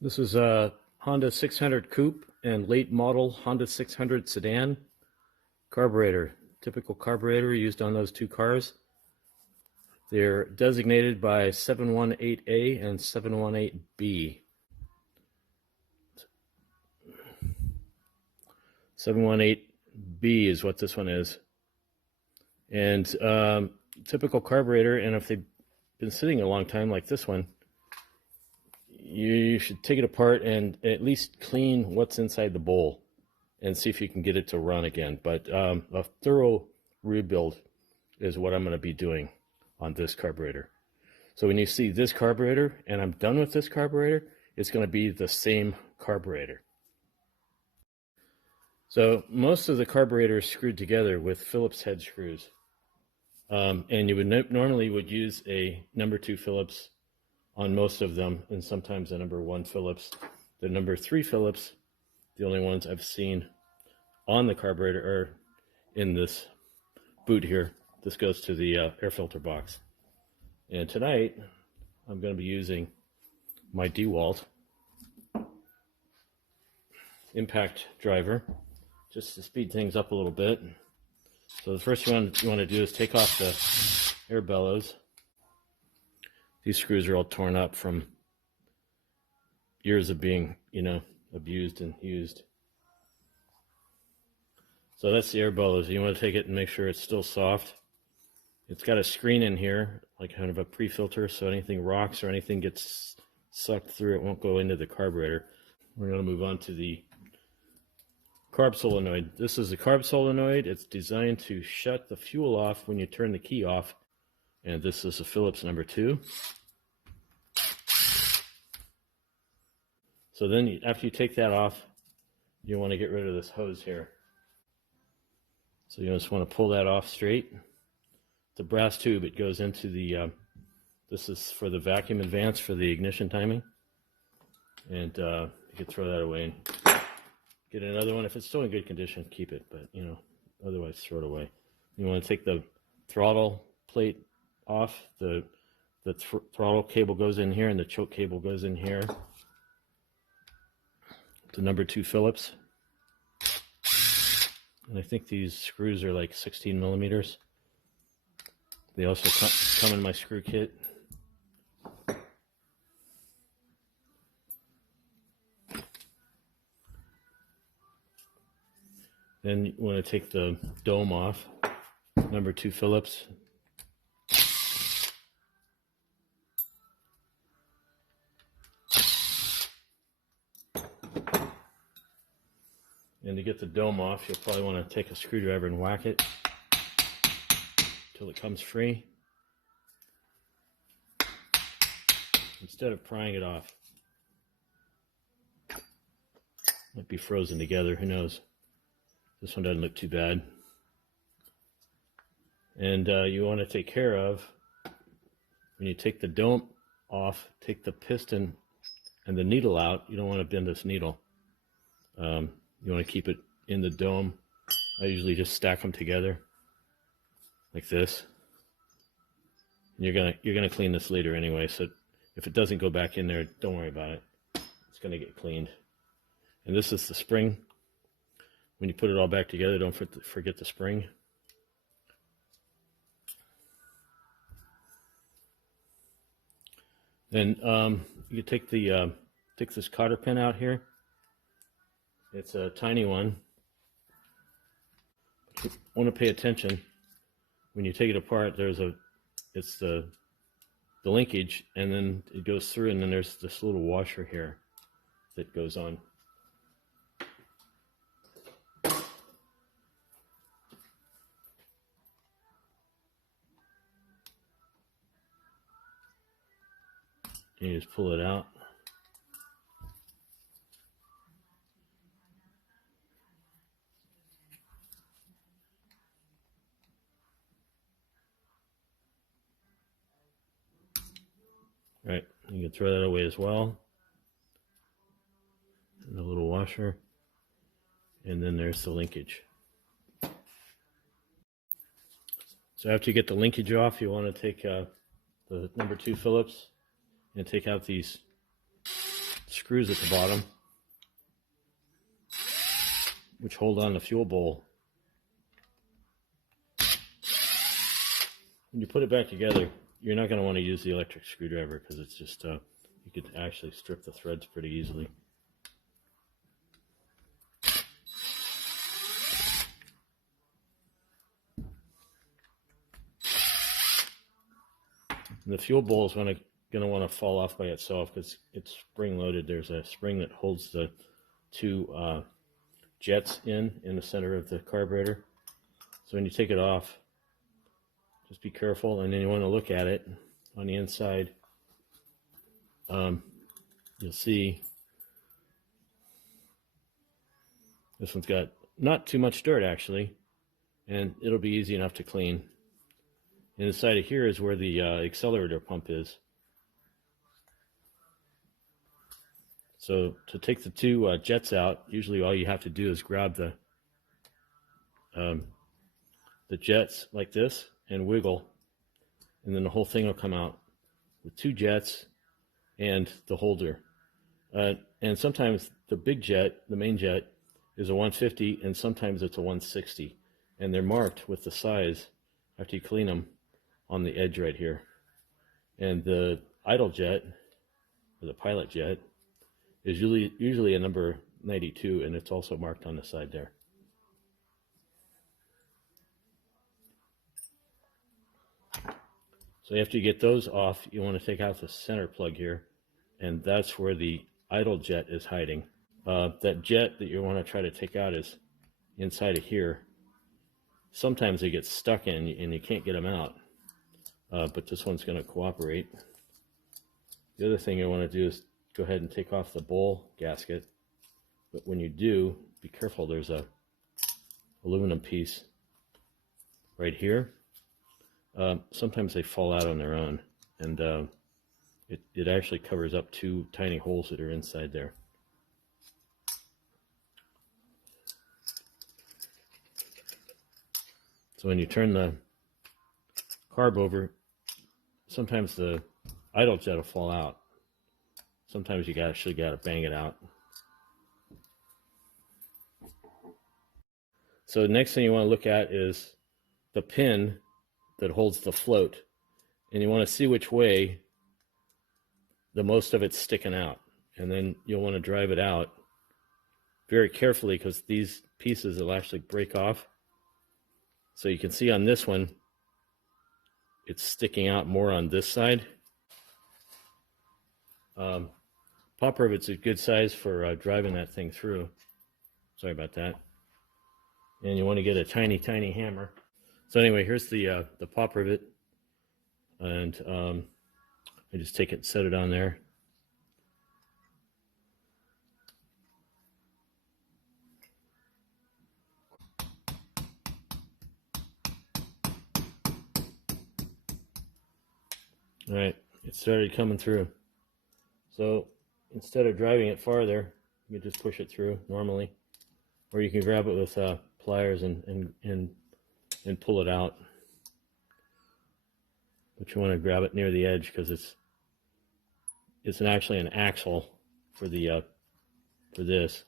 This is a Honda 600 Coupe and late model Honda 600 sedan carburetor. Typical carburetor used on those two cars. They're designated by 718A and 718B. 718B is what this one is. And typical carburetor, and if they've been sitting a long time like this one, you should take it apart and at least clean what's inside the bowl and see if you can get it to run again. But a thorough rebuild is what I'm going to be doing on this carburetor. So when you see this carburetor and I'm done with this carburetor, it's going to be the same carburetor. So most of the carburetor is screwed together with Phillips head screws. And you would normally would use a number 2 Phillips on most of them, and sometimes a number 1 Phillips. The number 3 Phillips, the only ones I've seen on the carburetor are in this boot here. This goes to the air filter box. And tonight, I'm going to be using my DeWalt impact driver just to speed things up a little bit. So the first one you want to do is take off the air bellows. These screws are all torn up from years of being, abused and used. So that's the air bellows. You want to take it and make sure it's still soft. It's got a screen in here, like kind of a pre-filter, so anything rocks or anything gets sucked through, it won't go into the carburetor. We're going to move on to the carb solenoid. This is the carb solenoid. It's designed to shut the fuel off when you turn the key off. And this is a Phillips number 2. So then after you take that off, you want to get rid of this hose here. So you just want to pull that off straight. It's a brass tube. It goes into the, this is for the vacuum advance for the ignition timing. And you can throw that away and get another one. If it's still in good condition, keep it, but otherwise throw it away. You want to take the throttle plate off. The throttle cable goes in here and the choke cable goes in here. The number 2 Phillips. And I think these screws are like 16 millimeters. They also come in my screw kit. Then you want to take the dome off, number 2 Phillips. And to get the dome off, you'll probably want to take a screwdriver and whack it until it comes free, instead of prying it off. Might be frozen together, who knows. This one doesn't look too bad. And you want to take care of, when you take the dome off, take the piston and the needle out. You don't want to bend this needle. You want to keep it in the dome. I usually just stack them together like this. And you're gonna clean this later anyway, so if it doesn't go back in there, don't worry about it. It's gonna get cleaned. And this is the spring. When you put it all back together, don't forget the spring. Then you take this cotter pin out here. It's a tiny one. You want to pay attention when you take it apart. It's the linkage, and then it goes through, and then there's this little washer here that goes on. And you just pull it out. Right, you can throw that away as well. And the little washer. And then there's the linkage. So after you get the linkage off, you want to take the number 2 Phillips and take out these screws at the bottom, which hold on the fuel bowl. When you put it back together, you're not going to want to use the electric screwdriver because it's just, you could actually strip the threads pretty easily. And the fuel bowl is going to want to fall off by itself because it's spring loaded. There's a spring that holds the two jets in the center of the carburetor. So when you take it off, just be careful, and then you want to look at it on the inside. You'll see this one's got not too much dirt actually, and it'll be easy enough to clean. And inside of here is where the accelerator pump is. So to take the two jets out, usually all you have to do is grab the jets like this and wiggle, and then the whole thing will come out with two jets and the holder. And sometimes the big jet, the main jet, is a 150, and sometimes it's a 160, and they're marked with the size after you clean them on the edge right here. And the idle jet, or the pilot jet, is usually a number 92, and it's also marked on the side there. So after you get those off, you want to take out the center plug here, and that's where the idle jet is hiding. That jet that you want to try to take out is inside of here. Sometimes they get stuck in and you can't get them out, but this one's going to cooperate. The other thing you want to do is go ahead and take off the bowl gasket, but when you do, be careful. There's a aluminum piece right here. Sometimes they fall out on their own, and it actually covers up two tiny holes that are inside there. So when you turn the carb over, sometimes the idle jet will fall out. Sometimes you actually got to bang it out. So the next thing you want to look at is the pin that holds the float, and you want to see which way the most of it's sticking out, and then you'll want to drive it out very carefully because these pieces will actually break off. So you can see on this one it's sticking out more on this side. Pop rivet's a good size for driving that thing through. Sorry about that. And you want to get a tiny hammer. So anyway, here's the pop rivet, and I just take it and set it on there. All right, it started coming through. So instead of driving it farther, you can just push it through normally, or you can grab it with pliers and pull it out. But you want to grab it near the edge because it's actually an axle for the for this.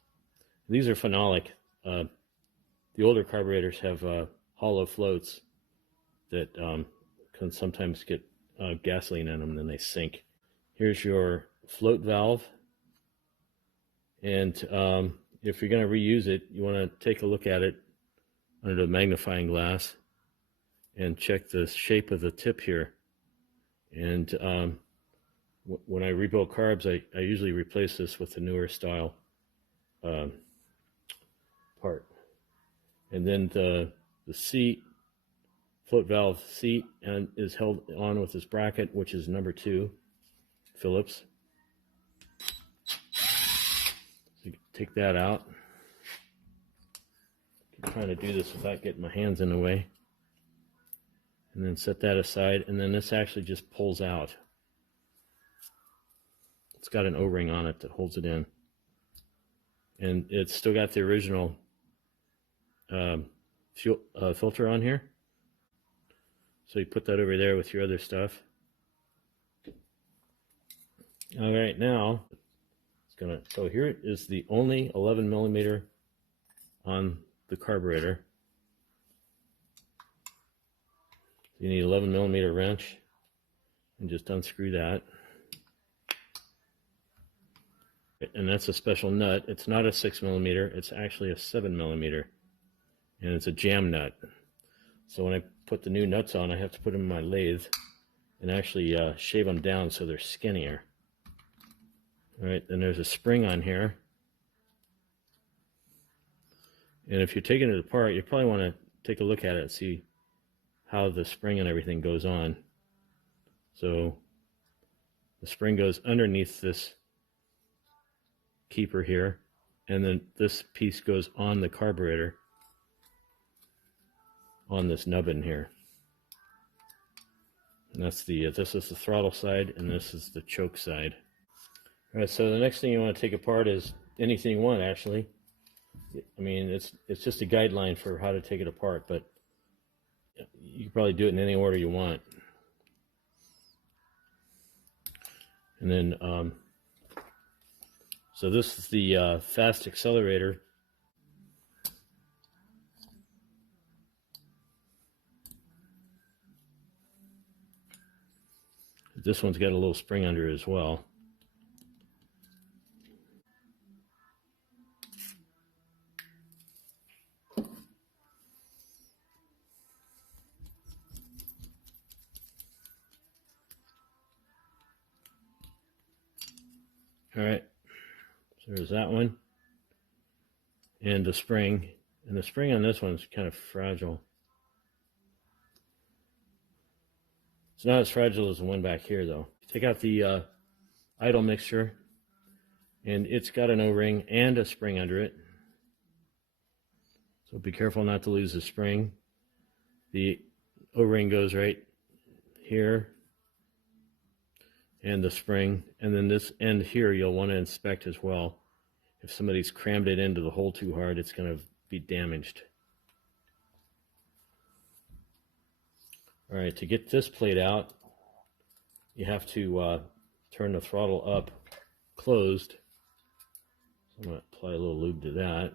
These are phenolic. The older carburetors have hollow floats that can sometimes get gasoline in them, and then they sink. Here's your float valve, and if you're going to reuse it, you want to take a look at it under the magnifying glass and check the shape of the tip here. And when I rebuild carbs, I usually replace this with the newer style part. And then the seat, float valve seat, and is held on with this bracket, which is number 2 Phillips. So take that out. I'm trying to do this without getting my hands in the way. And then set that aside, and then this actually just pulls out. It's got an O-ring on it that holds it in. And it's still got the original fuel filter on here. So you put that over there with your other stuff. All right, now it's gonna, so here is the only 11 millimeter on the carburetor. You need 11 millimeter wrench and just unscrew that. And that's a special nut. It's not a 6 millimeter, it's actually a 7 millimeter. And it's a jam nut. So when I put the new nuts on, I have to put them in my lathe and actually shave them down so they're skinnier. All right, then there's a spring on here. And if you're taking it apart, you probably want to take a look at it and see how the spring and everything goes on. So the spring goes underneath this keeper here, and then this piece goes on the carburetor on this nubbin here. And that's the this is the throttle side, and this is the choke side. All right, so the next thing you want to take apart is anything you want, actually. I mean, it's just a guideline for how to take it apart, but you can probably do it in any order you want. And then, so this is the fast accelerator. This one's got a little spring under it as well. All right, so there's that one, and the spring. And the spring on this one is kind of fragile. It's not as fragile as the one back here, though. Take out the idle mixture, and it's got an O-ring and a spring under it. So be careful not to lose the spring. The O-ring goes right here, and the spring, and then this end here you'll want to inspect as well. If somebody's crammed it into the hole too hard, it's going to be damaged. All right, to get this plate out, you have to turn the throttle up closed. So I'm going to apply a little lube to that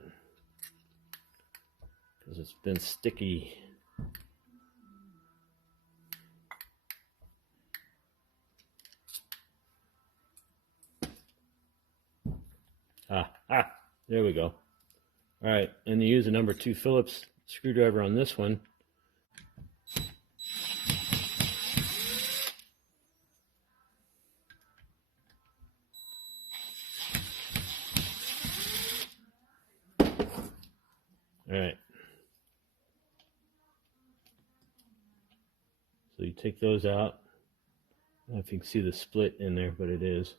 because it's been sticky. There we go. All right, and you use a number 2 Phillips screwdriver on this one. All right. So you take those out. I don't know if you can see the split in there, but it is.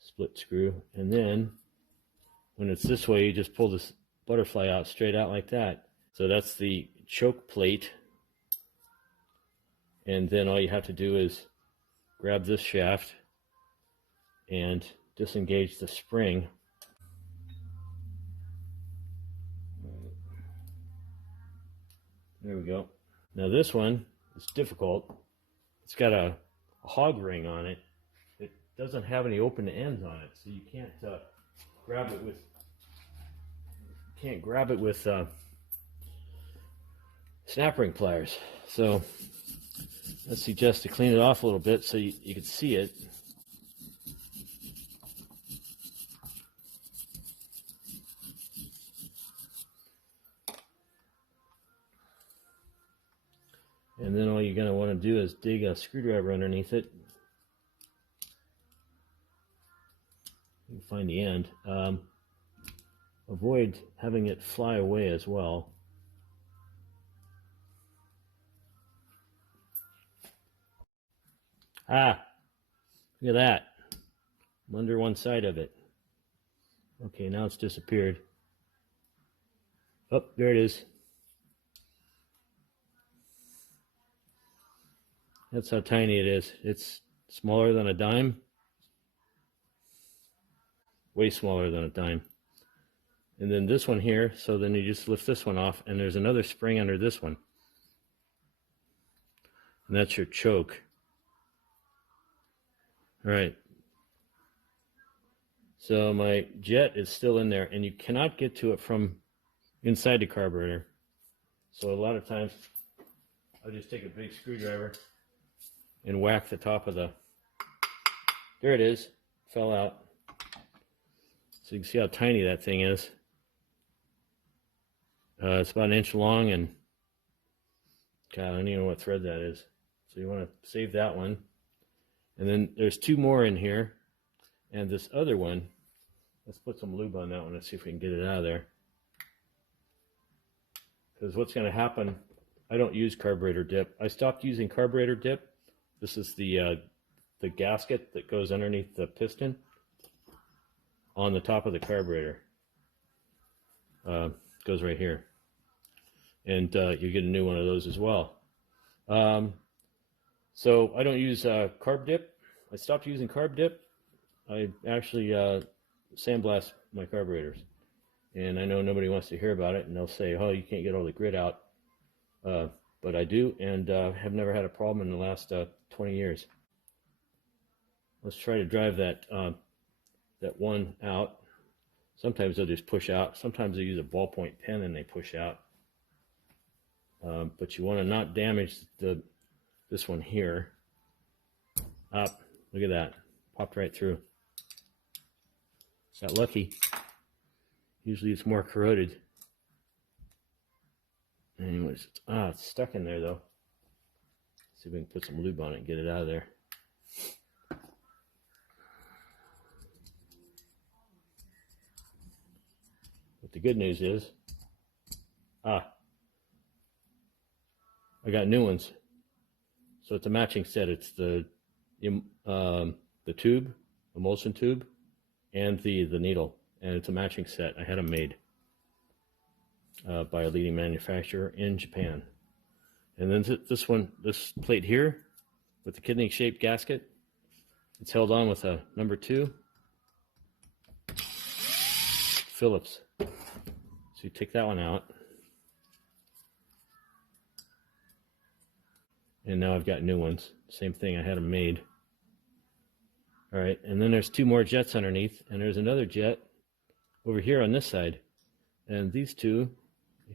Split screw. And then when it's this way, you just pull this butterfly out straight out like that. So that's the choke plate. And then all you have to do is grab this shaft and disengage the spring. There we go. Now this one is difficult. It's got a hog ring on it. It doesn't have any open ends on it, so you can't grab it with. Can't grab it with snap ring pliers. So I suggest to clean it off a little bit so you can see it. And then all you're going to want to do is dig a screwdriver underneath it. You can find the end. Avoid having it fly away as well. Ah, look at that. I'm under one side of it. Okay, now it's disappeared. Oh, there it is. That's how tiny it is. It's smaller than a dime. Way smaller than a dime. And then this one here, so then you just lift this one off, and there's another spring under this one. And that's your choke. All right. So my jet is still in there, and you cannot get to it from inside the carburetor. So a lot of times I'll just take a big screwdriver and whack the top of the, there it is, fell out. So you can see how tiny that thing is. It's about an inch long, and God, I don't even know what thread that is. So you want to save that one. And then there's two more in here. And this other one, let's put some lube on that one and see if we can get it out of there. Because what's going to happen, I don't use carburetor dip. I stopped using carburetor dip. This is the gasket that goes underneath the piston on the top of the carburetor. Goes right here. And you get a new one of those as well. So I don't use carb dip. I stopped using carb dip. I actually sandblast my carburetors. And I know nobody wants to hear about it, and they'll say, oh, you can't get all the grit out. But I do, and have never had a problem in the last 20 years. Let's try to drive that one out. Sometimes they'll just push out. Sometimes they use a ballpoint pen and they push out. But you want to not damage this one here. Up. Look at that. Popped right through. Got lucky. Usually it's more corroded. Anyways, it's stuck in there though. Let's see if we can put some lube on it and get it out of there. But the good news is, I got new ones. So it's a matching set. It's the tube, emulsion tube, and the needle, and it's a matching set. I had them made by a leading manufacturer in Japan. And then this plate here with the kidney-shaped gasket, it's held on with a number 2 Phillips. So you take that one out. And now I've got new ones. Same thing, I had them made. All right, and then there's 2 more jets underneath, and there's another jet over here on this side. And these two, I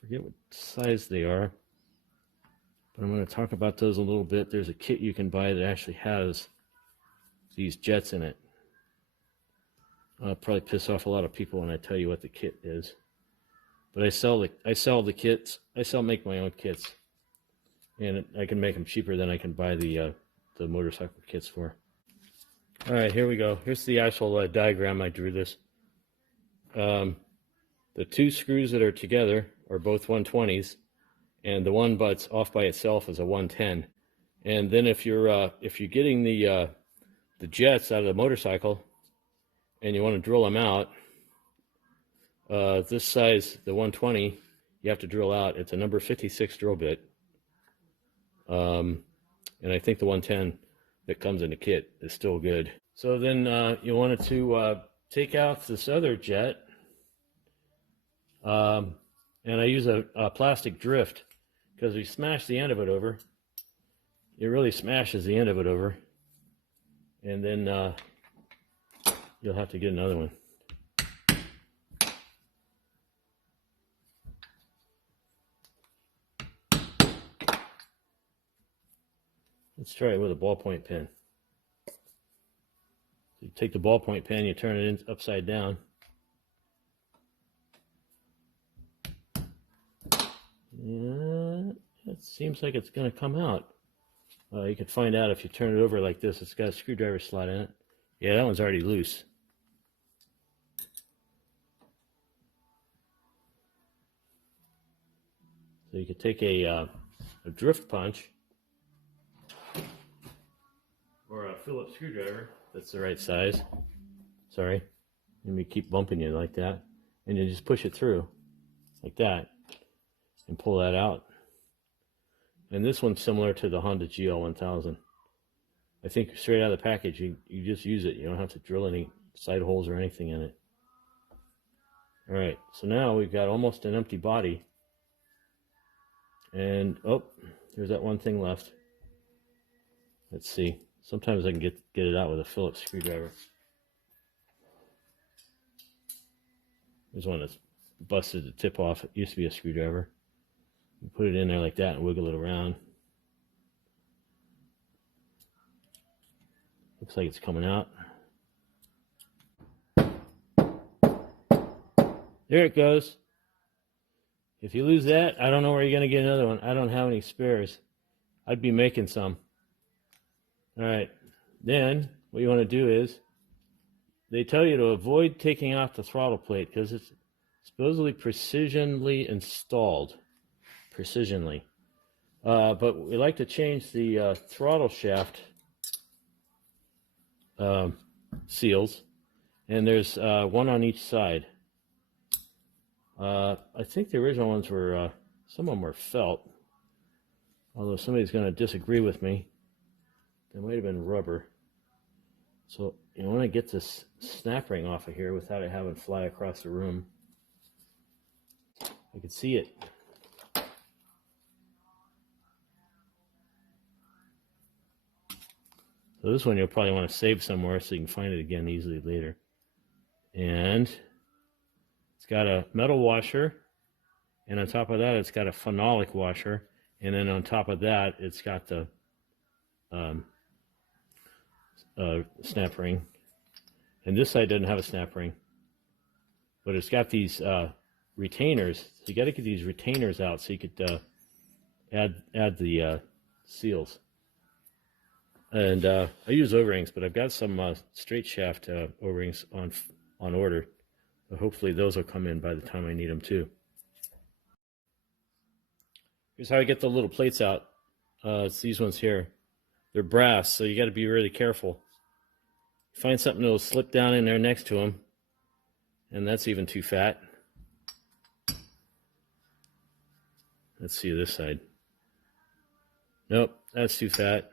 forget what size they are, but I'm going to talk about those a little bit. There's a kit you can buy that actually has these jets in it. I'll probably piss off a lot of people when I tell you what the kit is. But I sell the kits. Make my own kits. And I can make them cheaper than I can buy the motorcycle kits for. All right, here we go. Here's the actual diagram. I drew this. The 2 screws that are together are both 120s, and the one but's off by itself is a 110. And then if you're getting the jets out of the motorcycle and you want to drill them out, this size, the 120, you have to drill out. It's a number 56 drill bit. And I think the 110 that comes in the kit is still good. So then you wanted to take out this other jet, and I use a plastic drift because we smash the end of it over. It really smashes the end of it over, and then you'll have to get another one. Let's try it with a ballpoint pen. So you take the ballpoint pen, you turn it upside down. Yeah, it seems like it's going to come out. You can find out if you turn it over like this. It's got a screwdriver slot in it. Yeah, that one's already loose. So you could take a drift punch or a Phillips screwdriver that's the right size. Sorry, let me keep bumping you like that. And you just push it through like that and pull that out. And this one's similar to the Honda GL1000. I think straight out of the package, you just use it. You don't have to drill any side holes or anything in it. All right, so now we've got almost an empty body. And, oh, there's that one thing left. Let's see. Sometimes I can get it out with a Phillips screwdriver. There's one that's busted the tip off. It used to be a screwdriver. You put it in there like that and wiggle it around. Looks like it's coming out. There it goes. If you lose that, I don't know where you're going to get another one. I don't have any spares. I'd be making some. All right. Then what you want to do is, they tell you to avoid taking off the throttle plate because it's supposedly precisionally installed. Precisionally. But we like to change the throttle shaft seals. And there's one on each side. I think the original ones were, some of them were felt. Although somebody's going to disagree with me. They might have been rubber. So you want to get this snap ring off of here without it having to fly across the room. I can see it. So this one you'll probably want to save somewhere so you can find it again easily later. And it's got a metal washer, and on top of that it's got a phenolic washer, and then on top of that it's got the snap ring. And this side doesn't have a snap ring, but it's got these retainers. So you got to get these retainers out so you could add the seals. And I use O-rings, but I've got some straight shaft O-rings on order. So hopefully those will come in by the time I need them too. Here's how I get the little plates out. It's these ones here. They're brass, so you got to be really careful. Find something that'll slip down in there next to them, and that's even too fat. Let's see this side. Nope, that's too fat.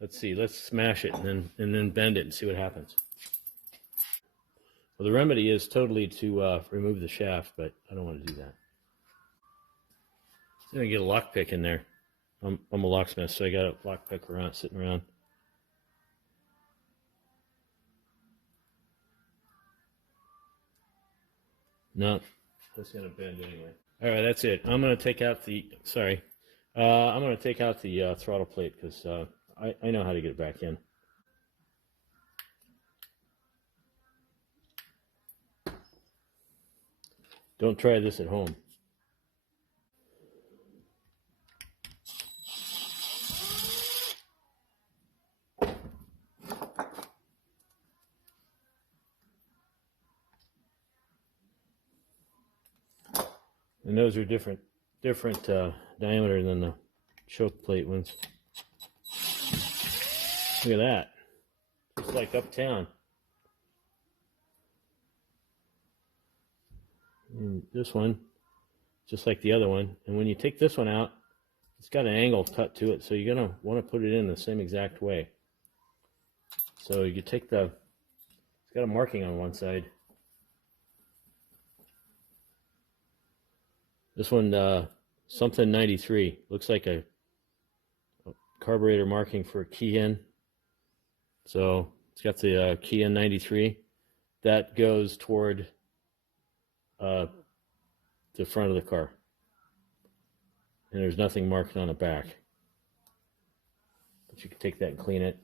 Let's see, let's smash it and then bend it and see what happens. Well, the remedy is totally to remove the shaft, but I don't want to do that. I'm going to get a lockpick in there. I'm a locksmith, so I got a lockpick around, sitting around. No, that's going to bend anyway. All right, that's it. I'm going to take out the, I'm going to take out the throttle plate because I know how to get it back in. Don't try this at home. And those are different diameter than the choke plate ones. Look at that. It's like uptown. And this one, just like the other one. And when you take this one out, it's got an angle cut to it, so you're going to want to put it in the same exact way. So you take it's got a marking on one side. This one, something 93. Looks like a carburetor marking for KeiHin. So it's got the KeiHin 93. That goes toward the front of the car. And there's nothing marked on the back. But you can take that and clean it.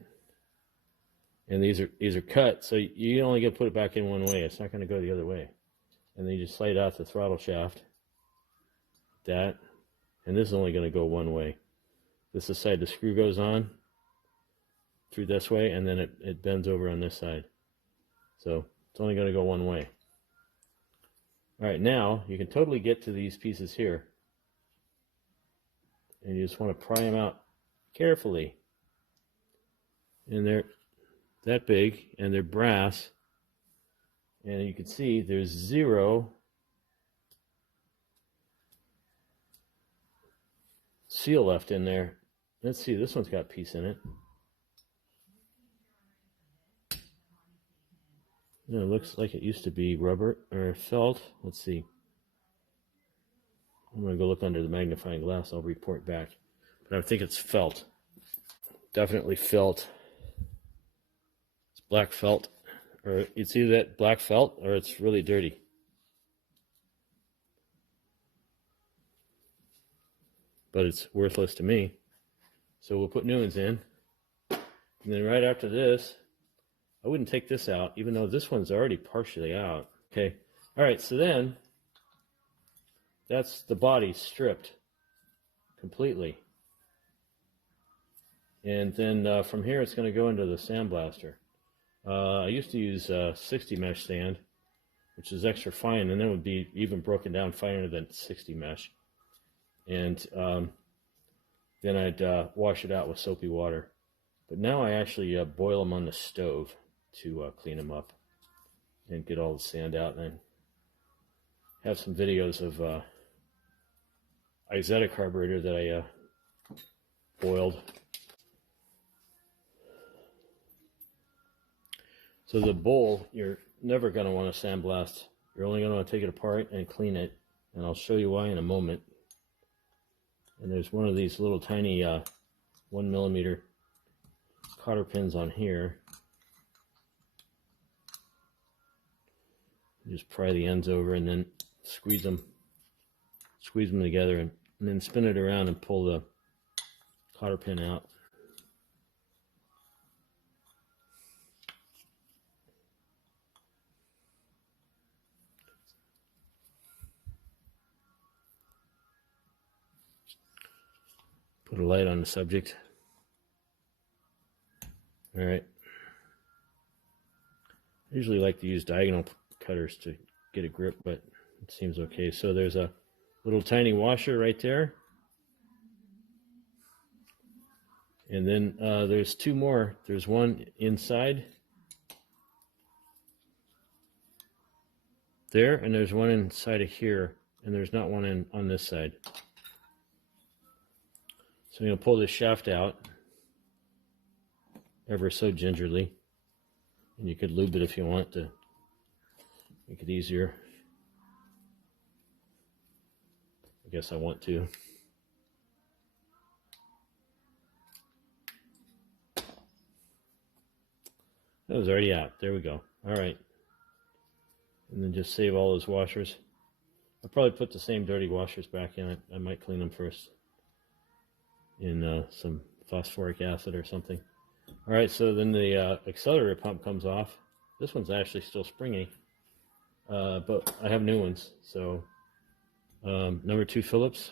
And these are cut, so you only get to put it back in one way. It's not going to go the other way. And then you just slide out the throttle shaft. That. And this is only going to go one way. This is the side the screw goes on through this way, and then it bends over on this side. So it's only going to go one way. All right, now you can totally get to these pieces here. And you just want to pry them out carefully. And they're that big, and they're brass. And you can see there's 0 seal left in there. Let's see, this one's got a piece in it. It looks like it used to be rubber or felt. Let's see. I'm going to go look under the magnifying glass. I'll report back. But I think it's felt. Definitely felt. It's black felt. Or it's either that black felt or it's really dirty. but it's worthless to me. So we'll put new ones in. And then right after this, I wouldn't take this out, even though this one's already partially out. Okay. All right. So then that's the body stripped completely. And then from here, it's going to go into the sandblaster. I used to use 60 mesh sand, which is extra fine, and then it would be even broken down finer than 60 mesh. And then I'd wash it out with soapy water. But now I actually boil them on the stove to clean them up and get all the sand out. And I have some videos of Izetta carburetor that I boiled. So the bowl, you're never going to want to sandblast. You're only going to want to take it apart and clean it. And I'll show you why in a moment. And there's one of these little tiny 1mm cotter pins on here. You just pry the ends over and then squeeze them together, and then spin it around and pull the cotter pin out. Put a light on the subject. All right. I usually like to use diagonal cutters to get a grip, but it seems okay. So there's a little tiny washer right there. And then there's two more. There's one inside there, and there's one inside of here, and there's not one on this side. So I'm going to pull this shaft out ever so gingerly. And you could lube it if you want to make it easier. I guess I want to. That was already out. There we go. All right. And then just save all those washers. I'll probably put the same dirty washers back in. I might clean them first in some phosphoric acid or something. All right, so then the accelerator pump comes off. This one's actually still springy, but I have new ones. So number 2 Phillips.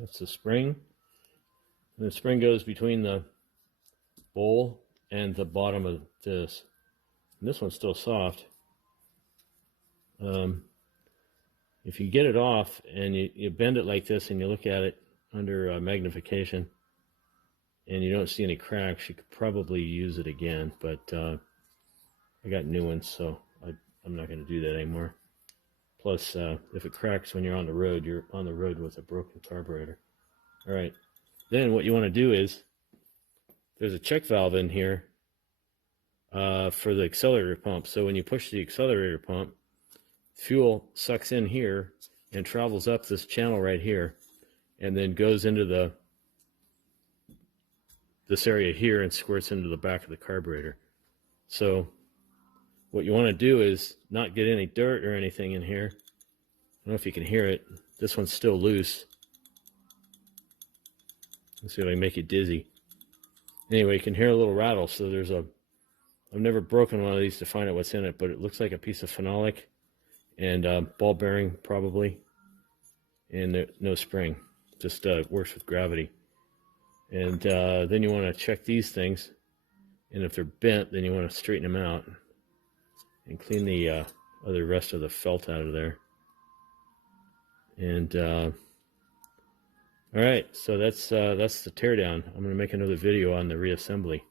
That's the spring. And the spring goes between the bowl and the bottom of this. And this one's still soft. If you get it off and you bend it like this and you look at it under magnification and you don't see any cracks, you could probably use it again. But I got new ones, so I'm not going to do that anymore. Plus, if it cracks when you're on the road with a broken carburetor. All right. Then what you want to do is, there's a check valve in here for the accelerator pump. So when you push the accelerator pump, fuel sucks in here and travels up this channel right here, and then goes into this area here and squirts into the back of the carburetor. So what you want to do is not get any dirt or anything in here. I don't know if you can hear it. This one's still loose. Let's see if I can make you dizzy. Anyway, you can hear a little rattle. So I've never broken one of these to find out what's in it, but it looks like a piece of phenolic and ball bearing probably, and no spring. Just works with gravity. And then you want to check these things, and if they're bent, then you want to straighten them out and clean the other rest of the felt out of there. And all right, so that's the teardown. I'm going to make another video on the reassembly.